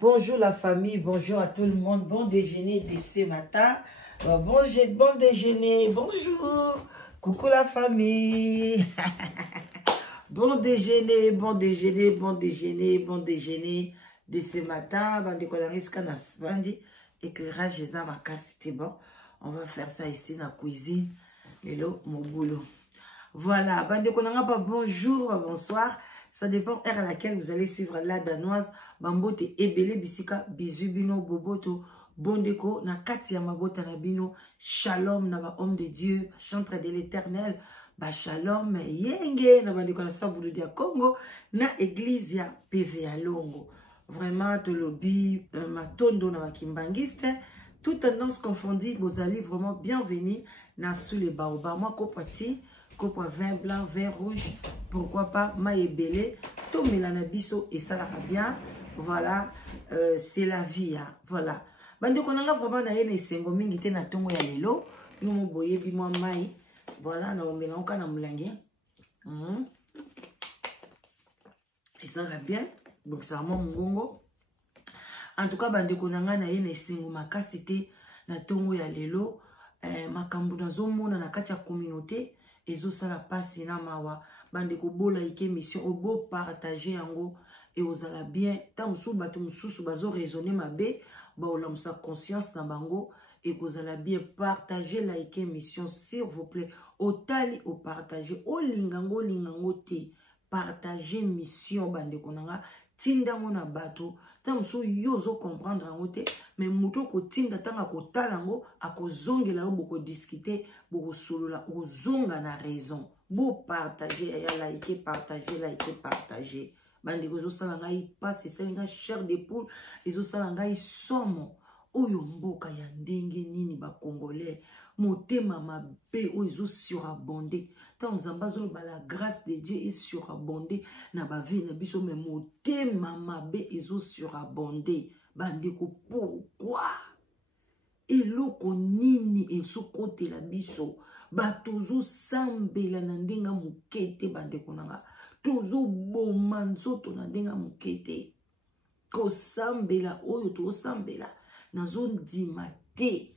Bonjour la famille, bonjour à tout le monde. Bon déjeuner de ce matin. Bon déjeuner, bonjour. Coucou la famille. Bon déjeuner de ce matin. Éclairage à ma casse, c'était bon. On va faire ça ici dans la cuisine. Et là, mon boulot. Voilà, bonjour, bonsoir. Ça dépend à laquelle vous allez suivre la danoise. Bambote ebele bisika bizubino boboto bondeko na kati ya mabota na bino. Shalom na ba homme de Dieu, chantre de l'Éternel. Ba shalom yenge na bandeko na sabulu dia Congo na église ya PV ya Longo. Vraiment to lobby matondo na bakimbangiste. Toute tendance confondue, vous allez vraiment bienvenue na sous les baobabs. Moi kopati Copre vin blanc, vin rouge, pourquoi pas maïbélé, tout mélanabiso et ça la bien. Voilà, c'est la vie. Hein. Voilà. Bande qu'on a vraiment na yene sengo mingi te na tongo ya lelo, nous mo boye bi moi mai. Voilà, na omélange na mlangi. Et ça va bien. Donc ça mon ngongo. En tout cas bande qu'on a na yene sengo makasi te na tongo ya lelo, makambu na zomona na kati ya communauté. Ezo sala pasi na mawa bande ko bola ike mission obo partager yango et ozala bien tant sou bato mususu bazo raisonner mabe ba olamsa conscience na bango et kozala bien partager la ike mission s'il vous plaît otali o partager o lingango te partager mission bande konanga tinda mona bato tant sou yozo comprendre yango te mais muto ko tinda tanga ko talango akozongela yo boko discuter boko solola ozonga na raison bo partager ya like partager bande ko zo sala ngai passe senga chair de poule ezo sala ngai somo oyo mboka ya ndenge nini ba congolais motema mabe oyo ezo surabondé tant nzambazo ba la grâce de Dieu est surabondé na ba vie na biso mais motema mabe ezo surabondé bande ko pourquoi eloko nini ezo kote la biso batozo sambela na ndenga mukete bande konanga tozo boma nzoto na ndenga mukete ko sambela oyo to sambela na zone dimate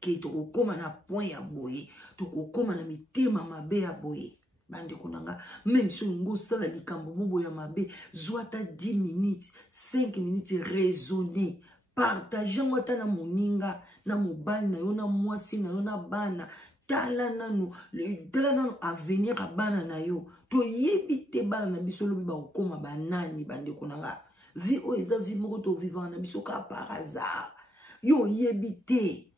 ke to kokoma na point ya boye to kokoma na mitema mabe ya boye bande konanga même si ngo sala likambo bobo ya mabe zwata 10 minutes 5 minutes raisonner partager ngota na moninga na mobali na yo na mwasi na yo na bana tala nanu avenir a bana na yo to yebite bana na biso lobi ba kokoma banani bande konanga vie o eza vie moko to vivant na biso ka par hasard yo yebite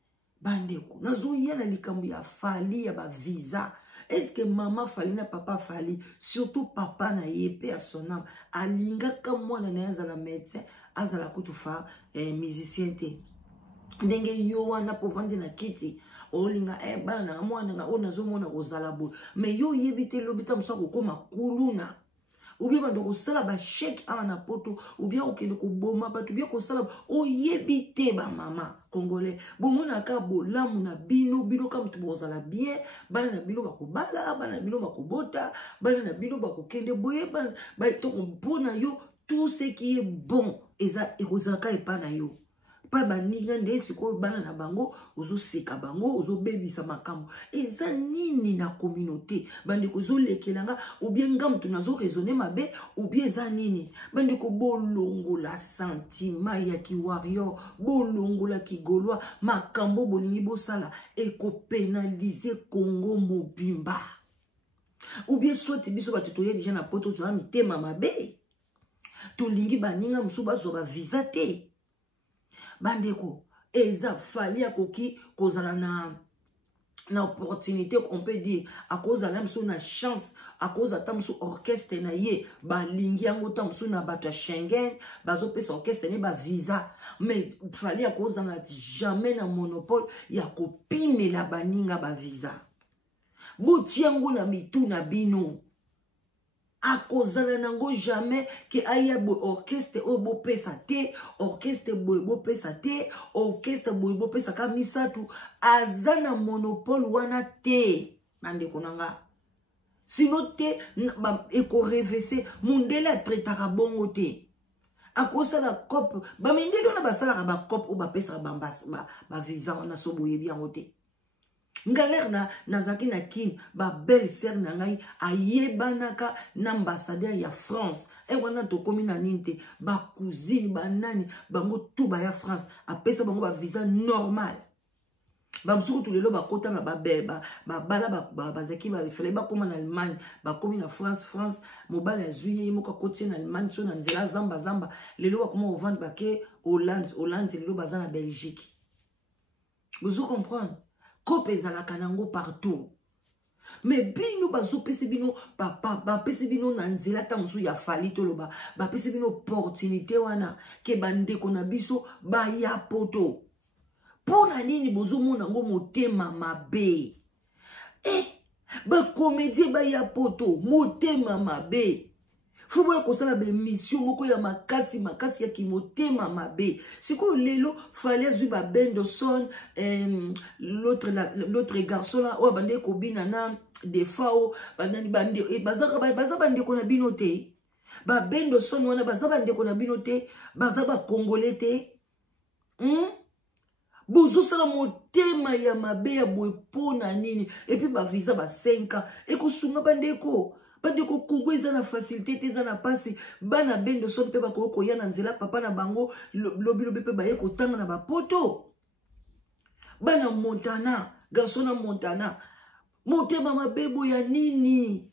bandeko nazo yena likambo ya fali ya ba visa. Est-ce que maman fali na papa fali surtout papa na yepe à son âme alinga comme moi na azala médecin azala kutufa musicien te ndenge yo wana povandi na kiti olinga bana na mwana nga ona zomona kozala bo mais yo yebite lobita musa kokoma kuluna ou bien bando kosala ba chèque ana poto ou bien okende ko boma bato bien kosala o yebite ba mama congolais bomona ka bolamu na bino comme tu bozala bien bana na bino bakobala bana na bino bakobota bana na bino bakokende boye bana ba to mpona yo tout ce qui est bon eza ekozaka epana yo pa baninga nde siko bana na bango ozo seka bango ozo bebisa makambo eza nini na communauté bande ko zo lekelanga ou bien ngam tu nazo raisonner mabe ou bien eza nini bande ko bolongo la sentiment ya ki warrior bolongo la ki gaulois makambo bolingi bosala e ko pénaliser Congo mobimba ou bien soit biso batutoye déjà na poto to mitema mabe to lingi baninga musuba zo ba visa te bandeko eza fali ya koki kozala na opportunité qu'on peut dire à cause de la na chance à cause de tamsu orchestre na ye balingi yango tamsu na bato Schengen bazo pesa orchestre ne ba visa mais fali à cause na jamais na monopole ya kopimela baninga ba visa botiango na mitu na bino akozala nango jamais que aya bo orchestre obo pesa te orchestre bo pesa te orchestre bo pesa ka misatu azana monopole wana te nande konanga sino te eko revese mundele atretaka bongo te akosala cop bamindeli wana basalaka bacop oyo bapesaka bavisa wana so boyebi yango te ngalere nazalaki na kini babelle sere na ngai ayebanaka na ambassadeur ya France wana tokomi na nini te bacousine banani bango tu baya France apesa bango bavisa normal bamusuku tulelo bakota na babala bazaki bafele bakoma na Allemagne bakomi na France mobile ya juillet moko kotie na Allemagne so na nzela zamba lelo bakoma ovendre bake Hollande lelo baza na Belgique vous comprenez kope ezalaka nango partout mais bino bazopesi bino bapesi bino na nzela ta mosu ya fali toloba bapesi bino opportunité wana ke bandeko na biso baya poto pona nini bozomona ngo motema mabe bacomédie baya poto motema mabe fubo ya kosala bemission moko ya makasi ya kimotema mabe siko lelo fallait azwi Benderson l'autre garçon là oyo bande kobina na defao bandani bande baza bandeko na bino te Benderson wana baza bandeko na bino te baza bakongolais te bozosala motema ya mabe ya boye pona nini epi bavisa ba 5 ans ekosunga bandeko Kongo eza na facilité te eza na pasi bana Benderson pe bako koya na nzela papa na bango lobi pe baye kotanga na bapoto bana Montana garçon na Montana motema mabebo ya nini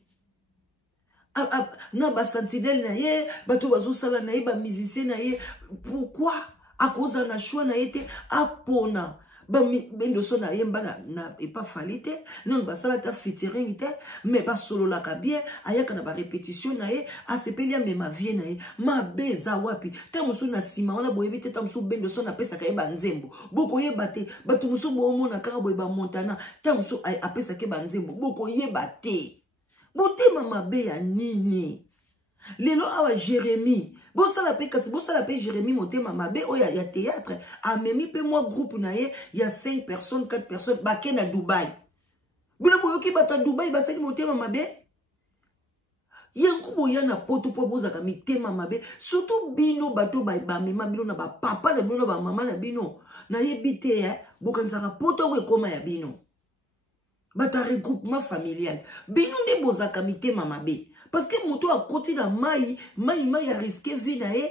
na ba sentinelle na ye bato bazosala na ye ba musicien na ye pourquoi à cause na choix na été apona Benderson na yemba na pas falite non basala ta featuring te mais pas solo la kabie ayaka na ba répétition na ye asepelia me ma vie na ye ma beza wapi tamusu na sima wana boyebi te tamusu Benderson na pesa ka yeba nzembo boko yeba te batu musu bomo na kaka boyeba Montana tamusu apesa ke banzembo boko yeba te botema mabe ya nini lelo awa Jérémie bosala pe Jérémie motema mabe oya ya théâtre amemi pe moi groupe na ye ya 5 personnes 4 personnes bake na Dubaï bino boyoki bata Dubaï basali motema mabe yango boya na poto po bozaka mitema mabe surtout bino bato ba mema bino na ba papa na bino ba mama na bino na yebite bokansaka poto ko ekoma ya bino bata regroupement familial bino nde bozaka mitema mabe parce que moto a côté na mai a risqué vie na e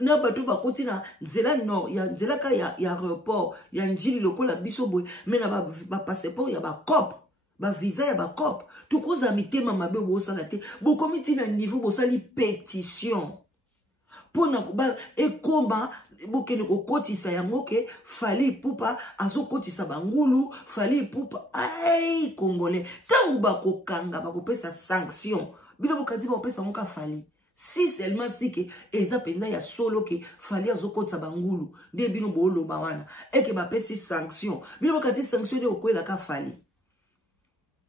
na bato ba côté na nzela nord ya nzela ka ya aéroport ya njili lokola biso boy mais na ba passeport ya ba cop ba visa ya ba cop tout cause a mitema mabe bo sala te bo komiti na niveau bo sali pétition pona ba ekoma bokene kokotisa yango ke fali pupa azokotisa bangulu fali pupa ay congolais tangu bakokanga bakopesa sanction bino bokazi bopesa ngoka fali si seulement si ke eza penda ya solo ke fali azokotisa bangulu nde bino booloba wana eke bapesi sanction bino bokazi sanction de okwela ka fali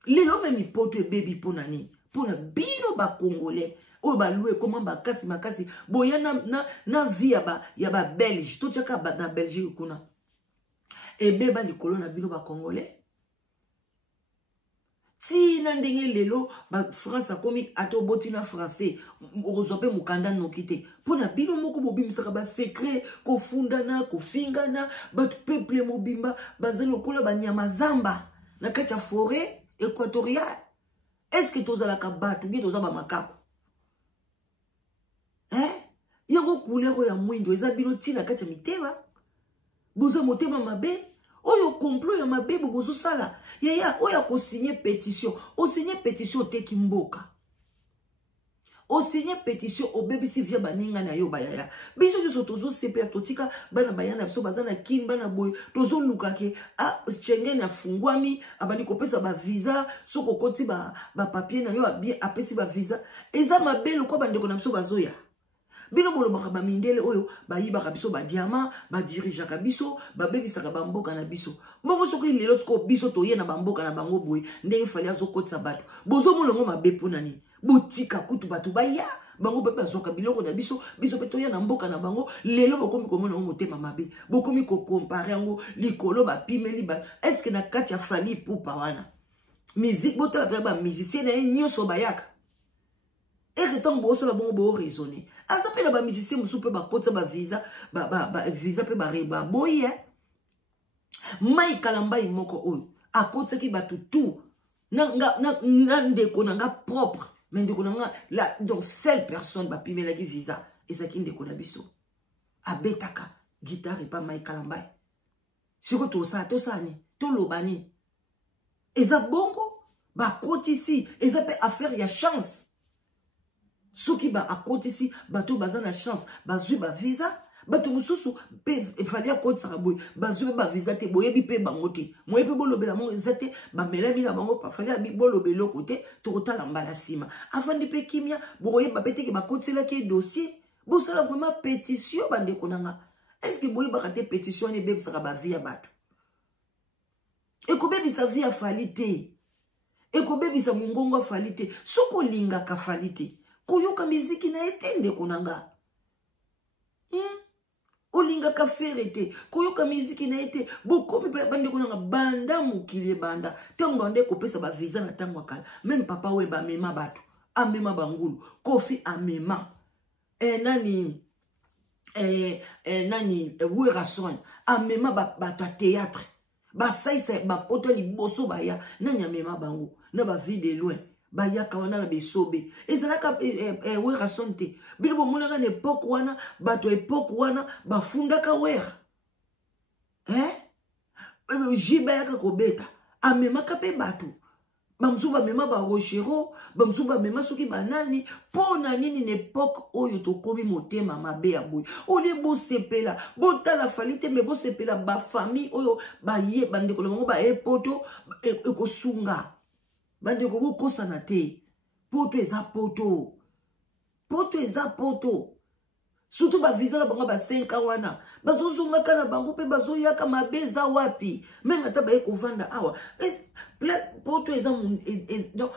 lelo memi poto ebebi pona ni pona bino ba congolais oyo balue koma makasi boya na vie ya ba Belge to tchaka na Belgique kuna ebeba likolo na bino ba congolais si na ndenge lelo ba France akomi ato botina français ozope mukanda nokite pona bino moko bobimisaka ba secret kofundana kofingana ba peuple mobimba bazali lokola ba nyama zamba na kati ya forêt équatoriale est-ce que tozala ka batu bi tozaba makako yango couleur ya mwindo eza bino tina kati ya mitema boza motema mabe oyo complot ya mabe bozo sala ya oya ko signer pétition o signer pétition teki mboka o signer pétition o bebisi via baninga na yo bayaya biso biso tozo sepe totika bana bayana biso bazana kin bana boy tozo luka ke Schengen afungwami abani kopesa ba visa soko koti ba papier na yo apesi ba visa eza mabelo kwa bandeko na biso bazoya bino bolo bakaba mindele oyo bayibaka biso ba diamant ba dirijaka biso ba bebisaka bamboka na biso bongo soki lelo soko biso toye na bamboka na bango boye ndenge fali azokotisa bato bozo molongo mabe pona ni botika kutu bato baya bango pepe azoka biloko na biso pe toya na mboka na bango lelo bokomi komona ngo motema mabe bokomi ko comparer ngo likolo ba pimeli ba est-ce que na kati ya fali pupa wana musique botala pe ba musicien na nyonso bayaka et que tant boso la bongo bo raisonner Aza pe na ba musicien musu pe ba kota ba visa visa pe ba boy Mai Kalamba moko oyo akota ki ba tutu na ndeko na nga propre mais ndeko na nga la donc seule personne ba pimela ki visa ezaki ndeko na biso abetaka guitare pa Mai Kalamba siko to sa ni to lobani eza bongo ba kotisi eza pe affaire ya chance soki ba akotisi bato baza na chance bazwi ba visa bato mususu pe fali akotisa boy bazwi ba visa te boyebi pe bango te moyebi bolobela mo ezate ba melami na bango pa fali abi bolobelo kote to kotala mbala sima afandi pe kimia boyeba pete ke bakotela ke dossier bosala vraiment pétition bande konanga est-ce que boyeba kate pétition ne bebisaka ba vie ya bato ekobebisa vie ya fali te ekobebisa mungongo fali te soko lingaka fali te koyoka miziki na etende konanga olinga ka ferete koyoka miziki na ete bokomi bande konanga banda mukili banda tango ande kopesa ba visa na tango kala même papa we ba mema bato amema bangulu Kofi amema nani Werason amema bato théâtre basaisa bapoto liboso baya nani amema bango na ba vie de loin bayaka wana na besobe ezalaka Werason te bino bomonaka na époque wana bato époque wana bafundaka wera jibayaka kobeta amemaka pe bato bamusu bamema ba Rochero bamusu bamema soki banani pona nini na époque oyo tokomi motema mabe ya boy ole bosepela botala fali te me bosepela ba famille oyo baye bandeko na bango ba epoto ekosunga bandeko bokosana te poto eza poto eza poto surtout ba visa na bango ba 5 ans wana bazozongaka na bango pe bazoyaka mabe eza wapi même ata baye kovanda awa poto eza donc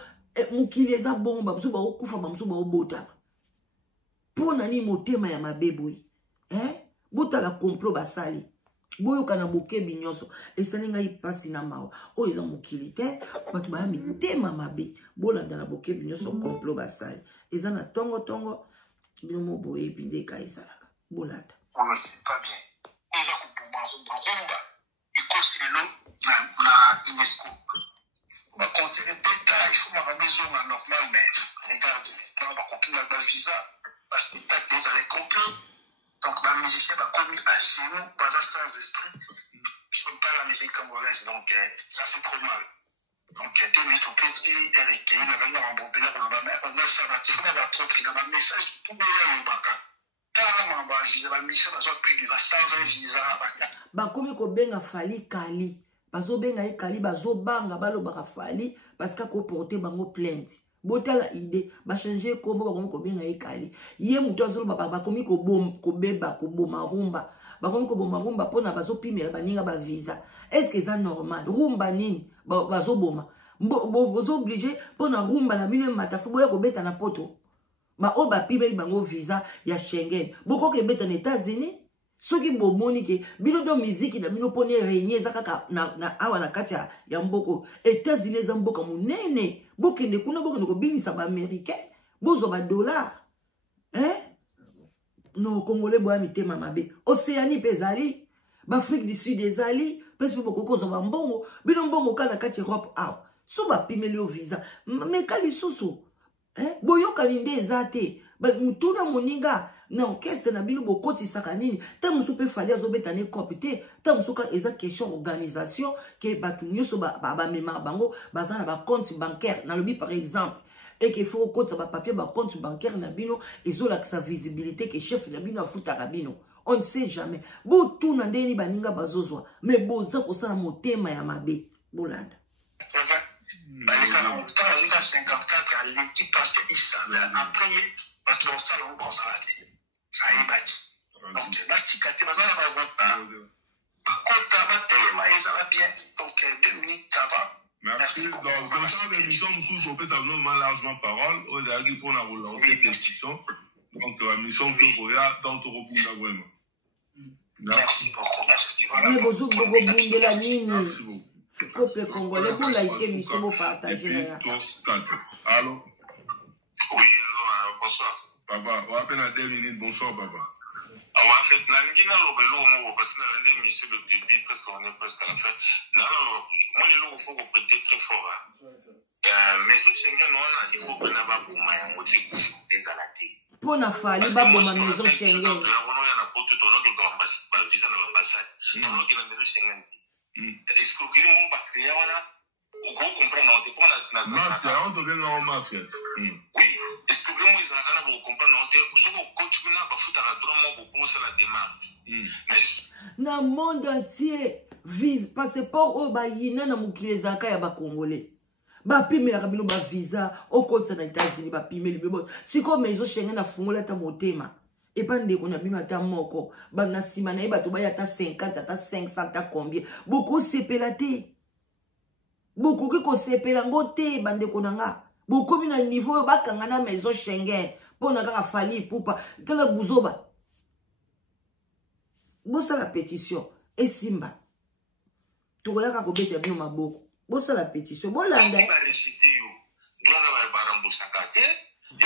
mukili eza bongo bamusu baokufa bamusu baobota mpona nini motema ya mabe boye botala complot basali boyoka na bokebi nyonso esali ngai pasi na mawa oyo eza mokili te bato baya mitema mabe bolanda na bokebi nyonso complot basali eza na tongo bino mo boyebi nde ka ezalaka bolanda pas bien oza koboma rumba ekosi lelo na UNESCO baconseille beta il faut makambo ezonga normal mais regarde maintenant bakopinga bavisa baspectacle ezali complet donc bamusicien bakomi à genoux baza stage d'esprit je ne pas la musique congolaise donc ça fait trop mal donc 2 minutes au petit avec une avenue en bobela pour le mais on a ça va il faut avoir trop pris dans un message tout bien au baka carrément ba visa ba mission bazo plus de 120 visa baka bakomi ko benga fali kali bazo benga kali bazo banga balobaka fali parce que ko porter bango plainte botala idée ba changer kombo bakomi ko benga kali ye muto azolo bakomi ko beba ko boma rumba bakomi ko boma rumba pona bazo pimela baninga ba visa est-ce que ça normal rumba nini bazo boma bozo obligé pona rumba na bino matafu boya ko beta na poto ba oba pimeli bango visa ya Schengen boko ke beta na États-Unis soki bomoni ke bino do musique na bino pone régner zakaka na awa na kati ya mboko États-Unis za mboka munene bokende kuna bokende ko bimisa ba américain bozo ba dollar no congolais boya mitema mabe Océanie pezali ba Afrique du Sud ezali pesi boko kozo ba mbongo bino mbongo kana kati Europe awa so ba pimeli o visa me kali susu boyoka ninde ezate ba mutuna moninga na orchestre na bino bokoti saka nini ta musu pe fali azobeta ne copité ta musu ka eza question organisation ke batu nyoso ba mema bango baza na ba compte bancaire na lobi par exemple et qu'il faut kota ba papier ba compte bancaire na bino ezola sa visibilité que chef na bino afuta bino on ne sait jamais botu na ndeni baninga bazozwa mais boza kosala motema ya mabe bolanda baleka na motala lika 54 à l'équipe parce que il après bato basala on kosala te ayebaki donc batika te bazala bagota bakota batema ezala bien donc 2 minutes ça va. Merci. Donc, dans cette émission, nous peut savoir largement parole. On a dit pour relancer cette émission. Donc, la mission que vous voyez dans ton recours vraiment. Merci beaucoup. Merci. Merci beaucoup. Peuple congolais, pour liker, mission, vous partagez. Allô? Oui, alors, bonsoir. Papa, on va à peine à 2 minutes. Bonsoir, papa. En fait, l'angina l'obélo, parce que l'année, monsieur, le début, presque on est presque à la fin. Là, moi, les lots, il faut prêter très fort. Mais tout ce il faut que là-bas, pour moi, on dit que c'est à la télé. Pour la famille, il y a ma maison Schengen. Oui, est-ce que vraiment ils ont comprendre ce qu'on continue à faire la drame pour commencer la démarche. Dans le monde entier, vise passeport au bayina na mukile zaka ya ba congolais. Ba pime la kabino ba visa au compte na États-Unis ba pime libe. Si comme maison Schengen na fungola ta motema. Et pas ndeko na bino ata moko, ba na sima na ba to ba ya ta 50 ata 500 ta combien. Beaucoup sepelate. Beaucoup qui ko sepela ngote bandeko nanga. Beaucoup mina niveau ba kangana maison Schengen. Pona ka fali poupa kala buzoba. Bossa la pétition et Simba. Tu regardes comment tu as bien ma boko. Bossa la pétition. Bolanda. Et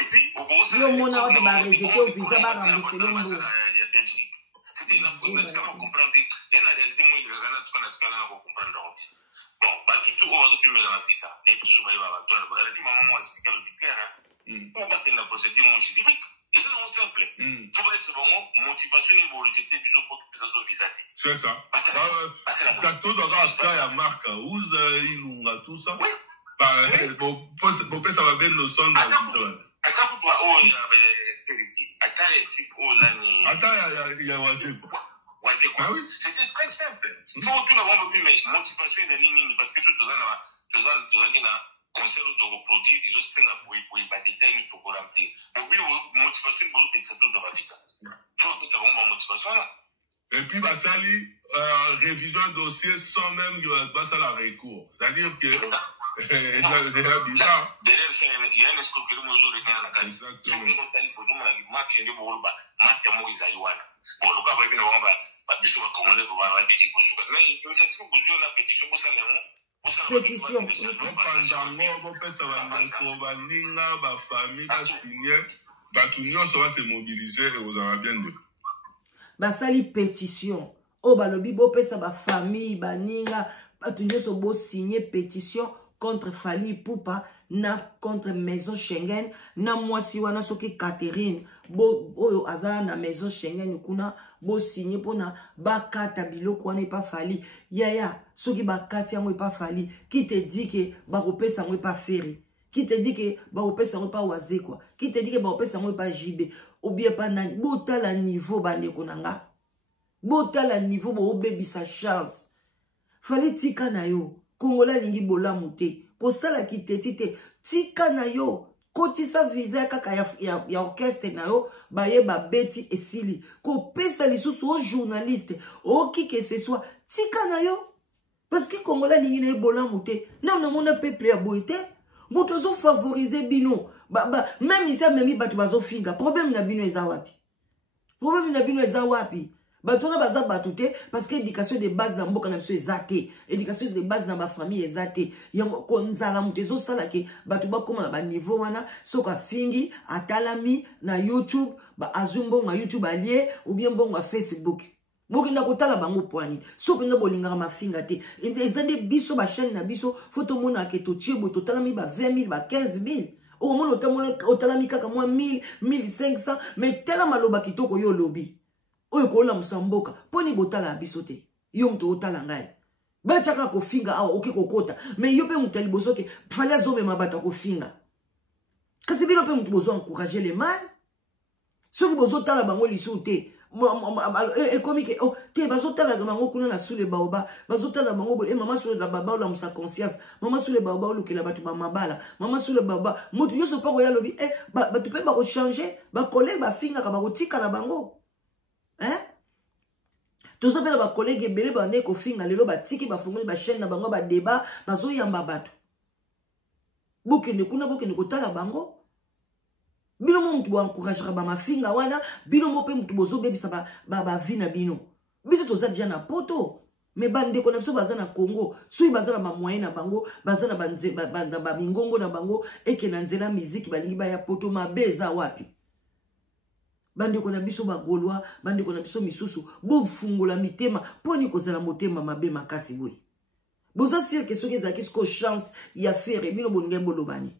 puis, yo mona wa ba rejeter au visa ba rembourser le mbo. C'était une information à comprendre. Et la réalité, moi, il y a un comprendre. Bon, bah, tout on va tout mettre dans la visa. Et tout ça, il va avoir toi. La dit, maman, moi, expliquer le clair. On va faire la procédure, moi, je dis, et c'est non simple. Il faut pas que c'est bon, motivation, il va rejeter du support pour que ça soit visé. C'est ça. Quand tout le monde a la marque, où il a tout ça. Bon, ça va bien le son. Attends, toi, oh, il y a il y a c'était très simple. Il faut que nous avons mais motivation de ligne parce que tout ça, concert de produit, ils ont fait la détail pour remplir. Motivation pour que ça soit de ça. Il faut que ça va motivation là. Et puis, Basali, révision de dossier sans même passer la recours. C'est-à-dire que c'est bizarre. Derrière ça, il y a un escroquerie aujourd'hui dans la case. Si on est monté pour nous, on a match de Bolba, match de Moïse Aïwana. Bon, le cas va bien, on va pas du tout à commander pour voir la petite couche. Mais il y a une position la pétition pour ça, pétition. Pendant mon père, ça va venir, ma famille va signer, tout le monde va se mobiliser et vous en bien de. Basali pétition. Oh, balobi bo pesa ba famille, ba ninga, tout le monde bo signer pétition contre Fali Poupa, na contre Maison Schengen, na mwasi wana soki Catherine, bo oyo azala na Maison Schengen kuna, bo signer pona bakata biloko wana pas Fali. Yaya, soki bakati yango pas Fali, qui te dit que bakopesa yango pas Ferry, qui te dit que bakopesa yango pas Wazé quoi, qui te dit que bakopesa yango pas JB, ou bien pas nani, bota la niveau bande konanga, bota la niveau bo baby sa chance, Fali tika na yo. Kongola lingi bola mute. Kosala kitete. Tika na yo. Kotisa visa kaka ya orchestre na yo. Baye ba beti esili. Ko pesa lisusu o journaliste. O qui que ce soit. Tika na yo. Parce que Kongola lingi na yo bola mute. Na mona peuple ya boite. Motozo favoriser bino. Même ici même batu bazo finga. Problème na bino eza wapi. Problème na bino eza wapi. Batona baza batute parce que éducation de base dans mboka na biso ezate, éducation de base dans ma famille ezate. Yango konzala mutezo sala ke batu ba koma na ba niveau wana soka fingi atalami na YouTube ba azumbo na YouTube allié ou bien bongo Facebook. Boki na kotala bango poani. Soki na bolinga ma finga te. Ezande biso ba chaîne na biso photo mona ke to tiebo to talami ba 20 000 ba 15 000. Au moment otalami kaka moi 1000 1500 mais tela maloba kitoko yo lobi. Oyo kola musamboka poni botala abisote yo mto otala ngai ba chaka ko finga awa oke kokota mais yo pe mutali bosoke fala zobe mabata ko finga kasi bino pe mutu bozo encourager les mal soki bozo tala bango lisute e komi ke oh te bazo tala bango kuna na sule baoba bazo tala bango e mama sule la baba la musa conscience mama sule baba olukela batu ba mabala mama sule baba mutu yo so pa ko ya lobi batu pe ba ko changer ba collègue ba finga ka ba ko tika na bango. Hein? Tout ça fait la collègue et belé bande ko finga lelo ba tiki ba fungoli ba chaîne na bango ba débat bazo yamba bato. Boke ne kuna boke ne ko tala bango. Bino mo mtu encouragera ba mafinga wana, bino mo pe mtu bozo bebisa ba vie na bino. Biso to za déjà na poto. Mais bande ko na biso baza na Congo, sui baza na ba moyen na bango, baza na ba mingongo na bango et ke na nzela musique balingi ba ya poto mabeza wapi. bandeko na biso bagolwa bandeko na biso misusu bofungola mitema poni kozala motema mabe makasi boye boza sire ke soki ezalaki siko chance ya fere bino bolingai bolobani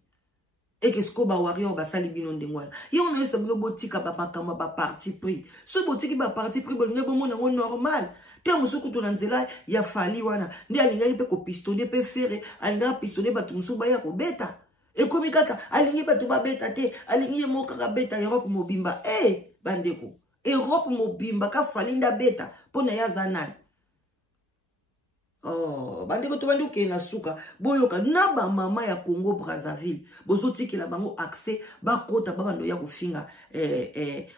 eke siko bawarrior basali bino ndenge wana ye ona yosa bino botika bamakambo baparti pris soki botiki baparti pris bolingai bomona yango normal te mosusu kutu na nzela ya fali wana nde alingaki mpe kopistone mpe fere alingaki pistone bato mosusu baya kobeta ekomi kaka alingi bato babeta te alingi ye moko kaka beta Europe mobimba bandeko Europe mobimba ka fali nda beta mpona ye aza nani bandeko to bandi okende na suka boyoka na bamama ya Congo Brazzaville bozotikela bango accès bakota babando ya kofinga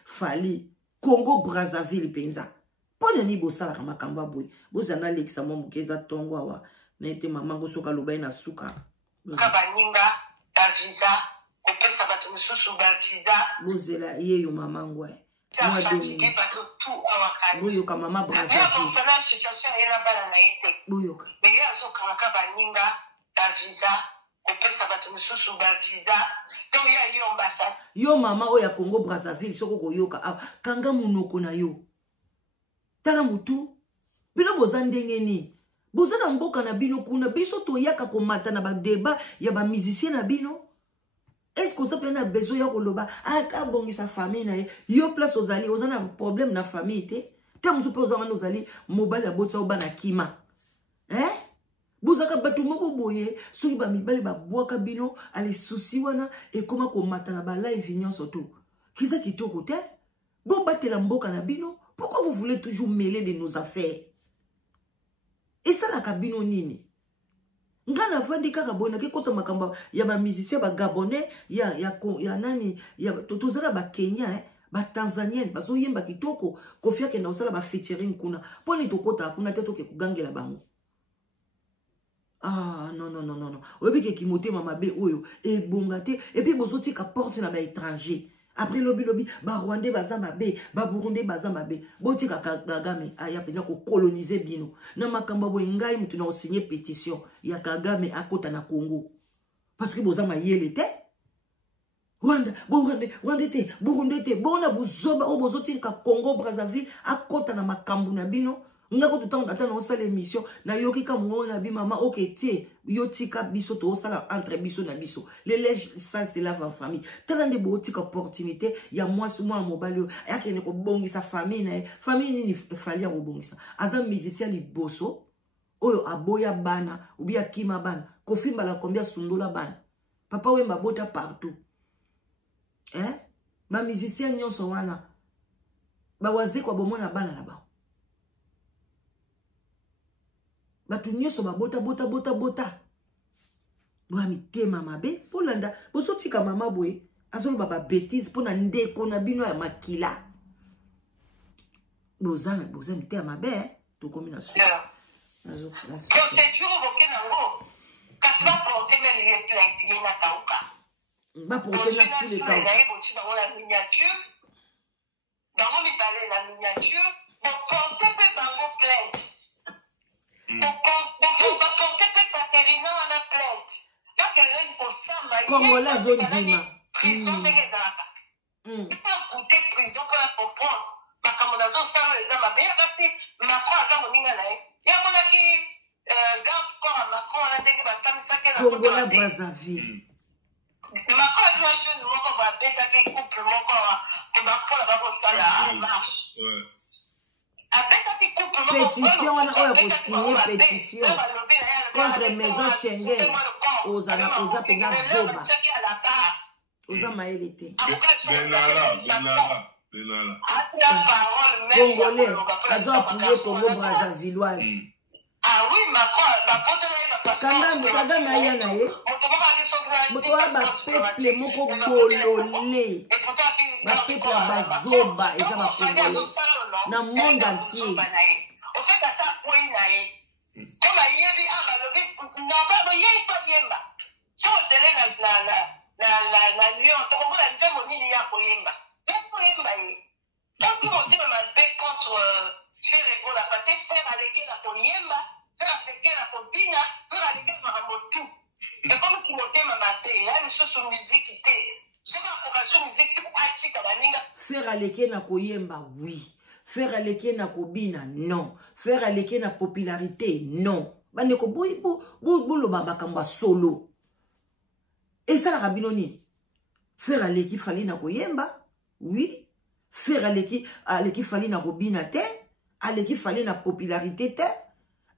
fali Congo Brazzaville penza mpona ni bosalaka makambo aboye bozanga alekisa mwa moke eza ntongo awa na ete mamango soki alobai na suka baninga bavisa kopesa bato mosusu bavisa bozela yeyo mamango boyoka mama Brazzaville situation ena bana na ete boyoka mais azokanga baninga bavisa kopesa bato mosusu bavisa to ya yo ambassade yo mama oyo ya Congo Brazzaville soko koyoka kanga munoko na yo tala mutu bino boza ndenge nini boza na mboka na bino kuna biso toyaka komata na badeba ya bamusicien na bino est-ce que ça na besoin ya koloba akabongisa famille na ye yo place ozali oza na problème na famille te mosu mpe ozanga ozali mobali ya botisa obana kima bozaka bato moko boye soki bamibali babwaka bino ale susi wana ekoma komata na balive nyonso to kiza kitoko te bobatela mboka na bino. Pourquoi vous voulez toujours mêler de nos affaires? Et ça la kabino nini? Ngana vandi kaka bona ke kota makamba ya ba musicien ba gabonais ya nani ya tozala ba Kenya ba Tanzanien bazo yemba kitoko kofia ke na osala ba featuring kuna poni tokota kuna te toke kugangela bango. Non. Oyebi ke kimote mama be oyo e bongate et puis bozoti ka porte na ba étranger. Après lobi ba Rwandais baza mabe ba Burundais baza mabe boti ka Kagame aya pena ko coloniser bino na makamba bo ngai mutu na signer pétition ya Kagame akota na Congo parce que boza mayele te Rwanda te Burundi te bona buzoba o bozoti ka Congo Brazzaville akota na makambu na bino ngako tutanga ata na osala émission na yoki ka mona bi mama okete yotika biso to osala entre biso na biso les lèges ça c'est la famille tande botika opportunité ya moi mobali yakene ko bongisa famille na famille ni fali ya ko bongisa aza musicien liboso oyo aboya bana ubia kima bana kofimba la combien sundola bana papa we mabota partout ma musicien nyonso wana ba waze kwa bomona bana na ba batu nyoso bota boa mitema mabe polanda bosotika mama boye azolo baba bêtise pona ndeko na bino ya makila boza mitema mabe to komi na so procédure boke nango kasi ba porter même les plaintes les na kauka ba porter na sur les kauka boti bango na miniature bango mibale na miniature bo porter pe bango plainte Kongola zondima. Prison ndenge ezalaka. Ipo akute prison mpona comprendre makambo nazosala eza mabe ya basi Macron aza moninga na ye. Yamonaki garde corps ya Macron wana ndenge basamisaki na Kongola Brazzaville. Macron azwa jeune moko babetaki couple moko mpona bakosala marche. Pétition wana oyo kosigner pétition contre maison Schengen ozana koza penga zoba oza maele te Benala Congolais azo appuyer Congo Brazzavilloise Kagame aya na ye moto wa bapeple moko bolole bapeple ya bazoba eza bakongolais na monde entier Faire aleke na koyemba, oui. Faire aleke na kobina, non. Faire aleke na popularité, non. Bande ko bo baba kamba solo. Et ça la rabinoni. Faire aleki fali na koyemba, oui. Faire aleki fali na kobina te. Aleki fali na popularité te.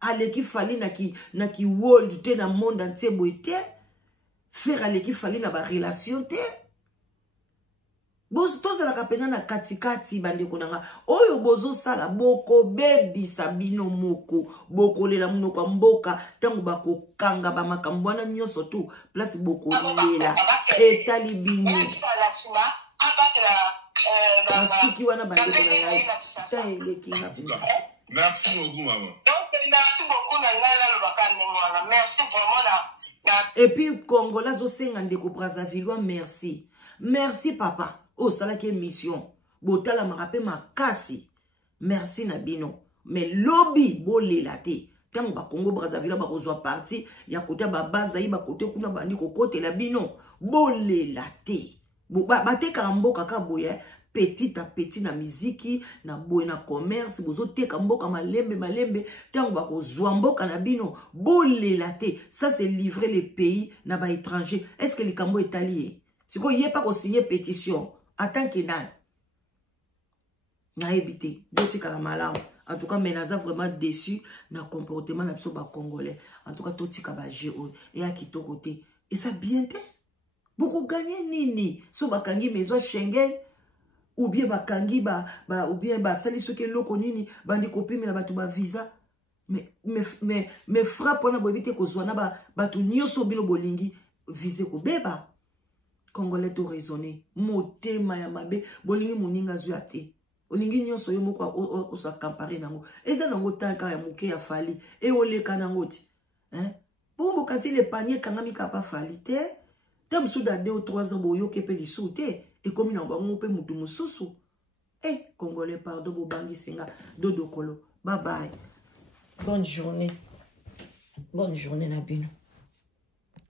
Aleki fali na ki world te na monde entier boite. Faire aleki fali na ba relation te. Bozo toza la kapena na katikati bande konanga. Oyo bozo sala boko bebi sabino moko. Boko lela munoko mboka. Tangu bako kanga ba makambwana nyoso tu. Place boko lela. Etali bino. Masuki wana bande konanga. Ta eleki na pisa. Merci beaucoup, maman. Merci beaucoup, Nangala. Merci vraiment. Et puis, Congolais, Ndeko Brazzaville, merci. Merci, papa. Oh, ça là qui est mission. Botala ma rappelle ma kasi. Merci, Nabino. Mais lobby, bolé la té. Tant que Congo Brazzaville, ba kozwa parti. Ya kote ba bazaï, ba kote kuna bandi kote la bino. Bolé la té. Ba te karambo kaka boye. Petit à petit na miziki, na boye na commerce, bozo te kamboka malembe, tango bako zouamboka na bino, bolé la te. Ça c'est livrer les pays na ba étranger. Est-ce que les kambo est allié? Si vous n'avez pas signé pétition, en tant que nan, na évité, d'autres karamala. En tout cas, menaza vraiment déçu na comportement na biso ba congolais. En tout cas, tout tika ba géo et à kito côté. Et ça bien te. Beaucoup gagner nini? So bakangi mezo Schengen. Ou bien bakangi ou bien sali soke loko nini bandi kopimi na batu ba visa mais frappe na boibite ko zwana batu nyoso bilo bolingi vise ko beba Congolais to raisonner motema ya mabe bolingi moninga zuate olingi nyoso yo moko o sa comparer nango eza nango tanka ya moke ya fali e oleka nango ti bon kanti le panier kangami ka pa fali te tam souda 2 ou 3 ans boyo kepe li soute. Et comme il y a un peu de moussou. Eh, Congolais, pardon, Bobangi Senga, Dodo Kolo. Bye bye. Bonne journée. Bonne journée, Nabino.